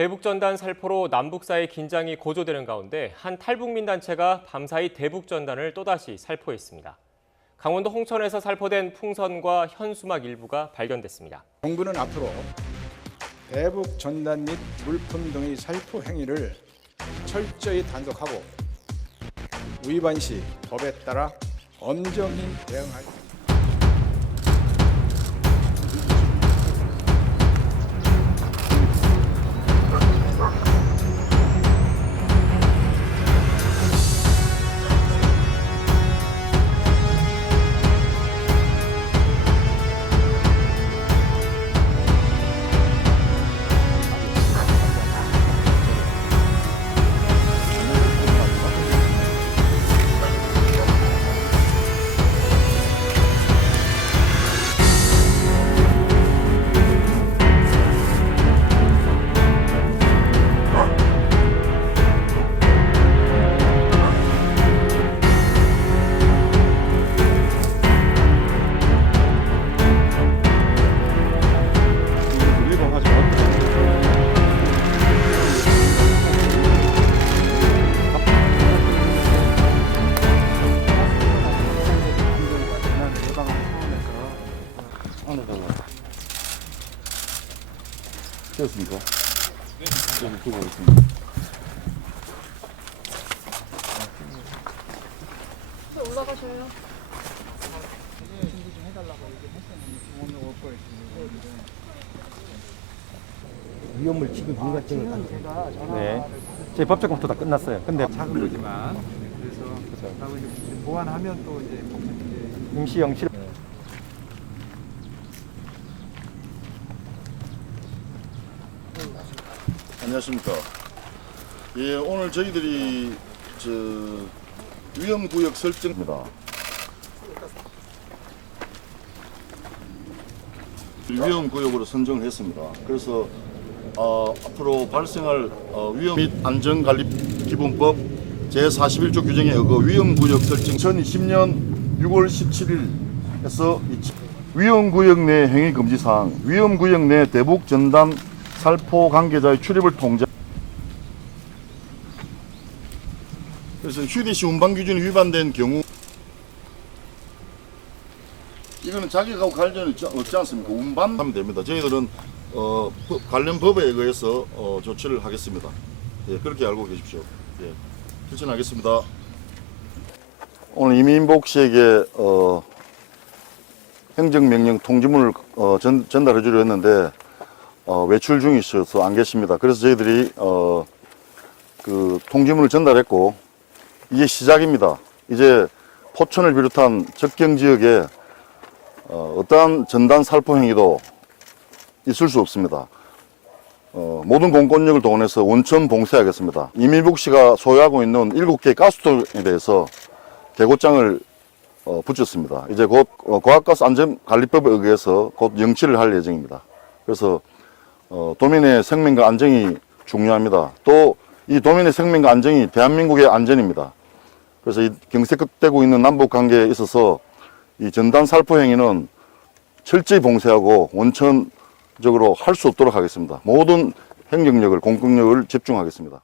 대북전단 살포로 남북 사이 긴장이 고조되는 가운데 한 탈북민 단체가 밤사이 대북전단을 또다시 살포했습니다. 강원도 홍천에서 살포된 풍선과 현수막 일부가 발견됐습니다. 정부는 앞으로 대북 전단 및 물품 등의 살포 행위를 철저히 단속하고 위반 시 법에 따라 엄정히 대응할 되었습니까? 네. 여기 두고 있습니다. 올라가셔요. 위험을 지금 민간증을 네. 제 법적 검토 다 끝났어요. 근데 작은 거지만 그래서 하고 이제 보완하면 또 이제 이제 임시 영실 안녕하십니까. 예, 오늘 저희들이 저 위험구역 설정입니다. 위험구역으로 선정을 했습니다. 그래서 어, 앞으로 발생할 어, 위험 및 안전관리기본법 제41조 규정에 의거 위험구역 설정 2020년 6월 17일에서 위험구역 내 행위금지사항, 위험구역 내 대북 전단 살포 관계자의 출입을 통제 그래서 휴대시 운반 기준이 위반된 경우 이거는 자격하고 관련이 없지- 않습니까? 운반하면 됩니다. 저희들은 어, 법- 관련 법에 의해서 어, 조치를 하겠습니다. 예, 그렇게 알고 계십시오. 예, 실천하겠습니다. 오늘 이민복 씨에게 어, 행정명령 통지문을 어, 전, 전달해 주려 했는데 어, 외출 중이셔서 안 계십니다. 그래서 저희들이 어, 그 통지문을 전달했고 이게 시작입니다. 이제 포천을 비롯한 접경 지역에 어, 어떠한 전단 살포 행위도 있을 수 없습니다. 어, 모든 공권력을 동원해서 원천 봉쇄하겠습니다. 이민복 씨가 소유하고 있는 7개 가스통에 대해서 개고장을 어, 붙였습니다. 이제 곧 어, 고압가스 안전관리법에 의해서 곧 영치를 할 예정입니다. 그래서 어, 도민의 생명과 안정이 중요합니다. 또 이 도민의 생명과 안정이 대한민국의 안전입니다. 그래서 이 경색되고 있는 남북 관계에 있어서 이 전단 살포 행위는 철저히 봉쇄하고 원천적으로 할 수 없도록 하겠습니다. 모든 행정력을 공권력을 집중하겠습니다.